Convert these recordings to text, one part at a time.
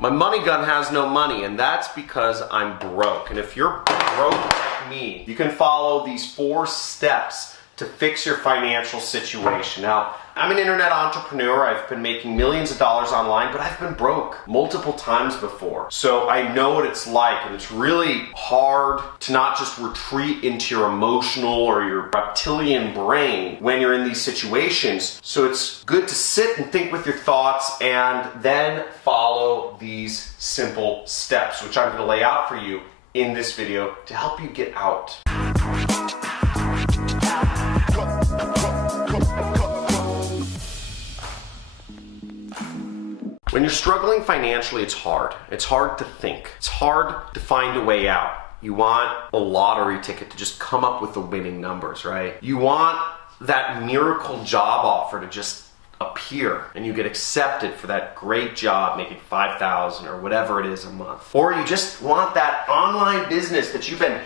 My money gun has no money, and that's because I'm broke. And if you're broke like me, you can follow these 4 steps to fix your financial situation. Now, I'm an internet entrepreneur. I've been making millions of dollars online, but I've been broke multiple times before. So I know what it's like, and it's really hard to not just retreat into your emotional or your reptilian brain when you're in these situations. So it's good to sit and think with your thoughts and then follow these simple steps, which I'm going to lay out for you in this video to help you get out. When you're struggling financially, it's hard. It's hard to think. It's hard to find a way out. You want a lottery ticket to just come up with the winning numbers, right? You want that miracle job offer to just appear and you get accepted for that great job making $5,000 or whatever it is a month. Or you just want that online business that you've been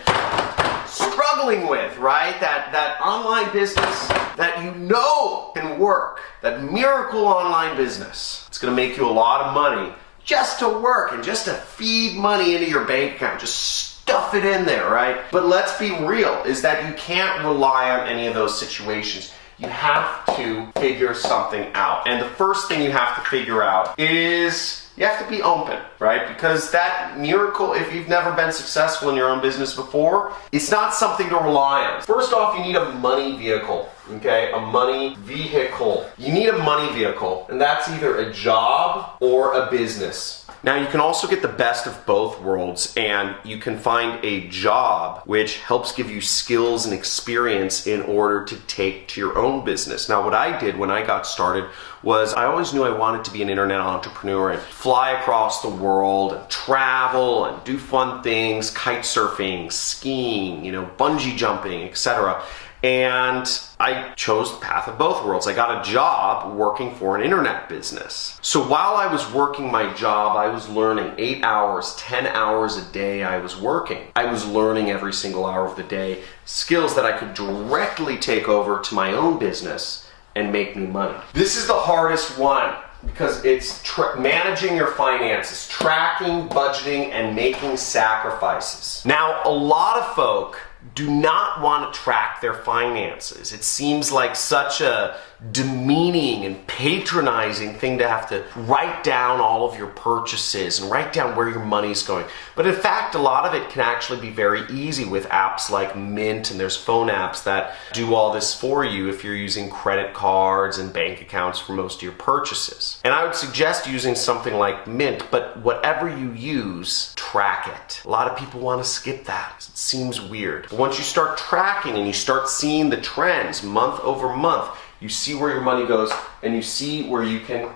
struggling with, right? That online business that you know can work, that miracle online business. It's gonna make you a lot of money just to work and just to feed money into your bank account, just stuff it in there, right? But let's be real, is that you can't rely on any of those situations. You have to figure something out. And the first thing you have to figure out is you have to be open, right? Because that miracle, if you've never been successful in your own business before, it's not something to rely on. First off, you need a money vehicle, okay? A money vehicle. You need a money vehicle, and that's either a job or a business. Now, you can also get the best of both worlds, and you can find a job which helps give you skills and experience in order to take to your own business. Now, what I did when I got started was I always knew I wanted to be an internet entrepreneur and fly across the world and travel and do fun things, kite surfing, skiing, bungee jumping, etc. And I chose the path of both worlds. I got a job working for an internet business. So while I was working my job, I was learning 8 hours, 10 hours a day I was working. I was learning every single hour of the day skills that I could directly take over to my own business and make me money. This is the hardest one because it's managing your finances, tracking, budgeting, and making sacrifices. Now, a lot of folk do not want to track their finances. It seems like such a demeaning and patronizing thing to have to write down all of your purchases and write down where your money's going. But in fact, a lot of it can actually be very easy with apps like Mint, and there's phone apps that do all this for you if you're using credit cards and bank accounts for most of your purchases. And I would suggest using something like Mint, but whatever you use, track it. A lot of people want to skip that. It seems weird. But once you start tracking and you start seeing the trends month over month, you see where your money goes, and you see where you can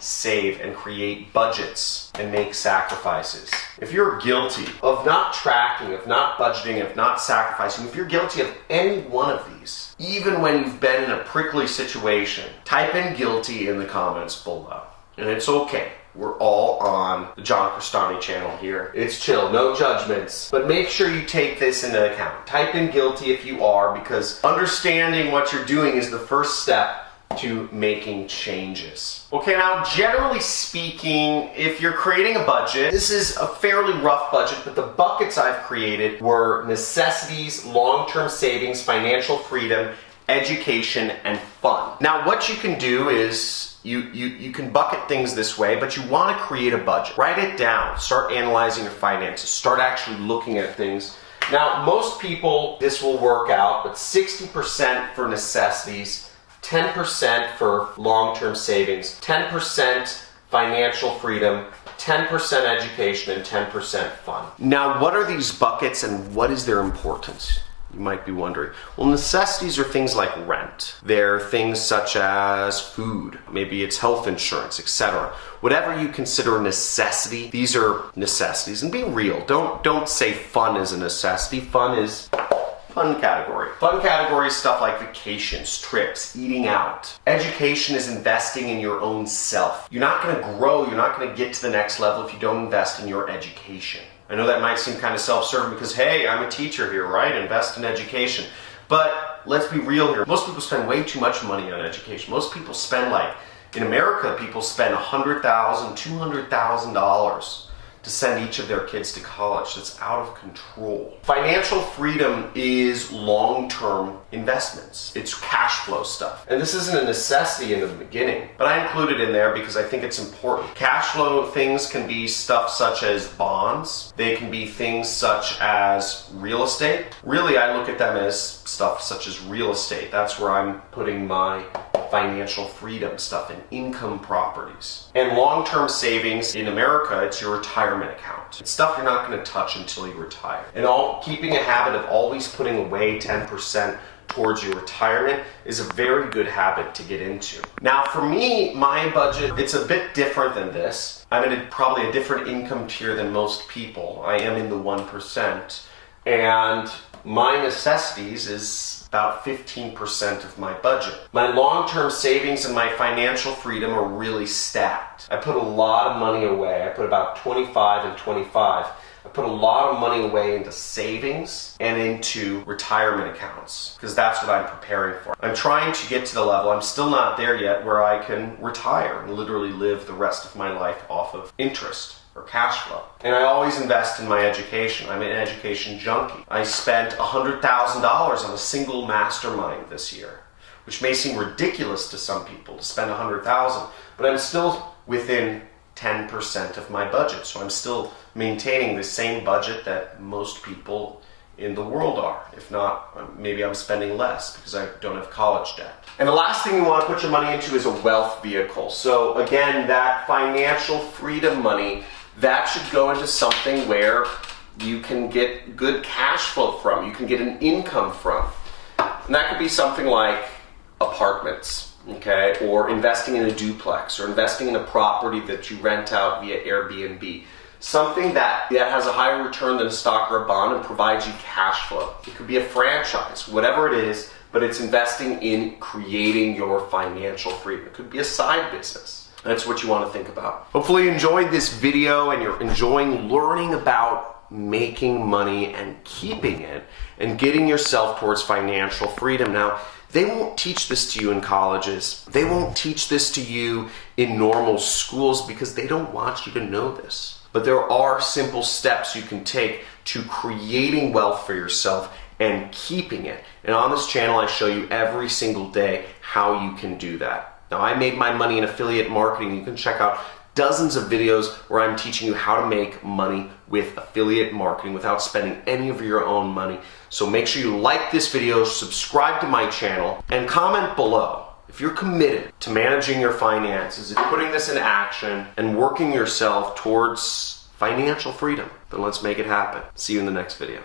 save and create budgets and make sacrifices. If you're guilty of not tracking, of not budgeting, of not sacrificing, if you're guilty of any one of these, even when you've been in a prickly situation, type in guilty in the comments below. And it's okay. We're all on the John Crestani channel here. It's chill, no judgments. But make sure you take this into account. Type in guilty if you are, because understanding what you're doing is the first step to making changes. Okay, now generally speaking, if you're creating a budget, this is a fairly rough budget, but the buckets I've created were necessities, long-term savings, financial freedom, education, and fun. Now what you can do is you can bucket things this way, but you want to create a budget. Write it down. Start analyzing your finances. Start actually looking at things. Now, most people, this will work out, but 60% for necessities, 10% for long-term savings, 10% financial freedom, 10% education, and 10% fun. Now, what are these buckets and what is their importance? You might be wondering. Well, necessities are things like rent. They're things such as food. Maybe it's health insurance, etc. Whatever you consider a necessity, these are necessities. And be real. Don't say fun is a necessity. Fun is fun category. Fun category is stuff like vacations, trips, eating out. Education is investing in your own self. You're not going to grow, you're not going to get to the next level if you don't invest in your education. I know that might seem kind of self-serving because, hey, I'm a teacher here, right? Invest in education. But let's be real here. Most people spend way too much money on education. Most people spend like In America, people spend $100,000, $200,000 to send each of their kids to college. That's out of control. Financial freedom is long-term investments. It's cash flow stuff. And this isn't a necessity in the beginning, but I include it in there because I think it's important. Cash flow things can be stuff such as bonds. They can be things such as real estate. Really, I look at them as stuff such as real estate. That's where I'm putting my financial freedom stuff in, income properties. And long-term savings in America, it's your retirement account. It's stuff you're not going to touch until you retire. And keeping a habit of always putting away 10% towards your retirement is a very good habit to get into. Now for me, my budget, it's a bit different than this. I'm in probably a different income tier than most people. I am in the 1%. And my necessities is about 15% of my budget. My long-term savings and my financial freedom are really stacked. I put a lot of money away. I put about 25 and 25. I put a lot of money away into savings and into retirement accounts because that's what I'm preparing for. I'm trying to get to the level, I'm still not there yet, where I can retire and literally live the rest of my life off of interest or cash flow. And I always invest in my education. I'm an education junkie. I spent $100,000 on a single mastermind this year, which may seem ridiculous to some people to spend $100,000, but I'm still within 10% of my budget. So I'm still maintaining the same budget that most people in the world are. If not, maybe I'm spending less because I don't have college debt. And the last thing you want to put your money into is a wealth vehicle. So again, that financial freedom money, that should go into something where you can get good cash flow from, you can get an income from. And that could be something like apartments, okay, or investing in a duplex, or investing in a property that you rent out via Airbnb. Something that has a higher return than a stock or a bond and provides you cash flow. It could be a franchise, whatever it is, but it's investing in creating your financial freedom. It could be a side business. That's what you want to think about. Hopefully you enjoyed this video and you're enjoying learning about making money and keeping it and getting yourself towards financial freedom. Now, they won't teach this to you in colleges. They won't teach this to you in normal schools because they don't want you to know this. But there are simple steps you can take to creating wealth for yourself and keeping it. And on this channel, I show you every single day how you can do that. Now, I made my money in affiliate marketing. You can check out dozens of videos where I'm teaching you how to make money with affiliate marketing without spending any of your own money. So make sure you like this video, subscribe to my channel, and comment below. If you're committed to managing your finances, if you're putting this in action and working yourself towards financial freedom, then let's make it happen. See you in the next video.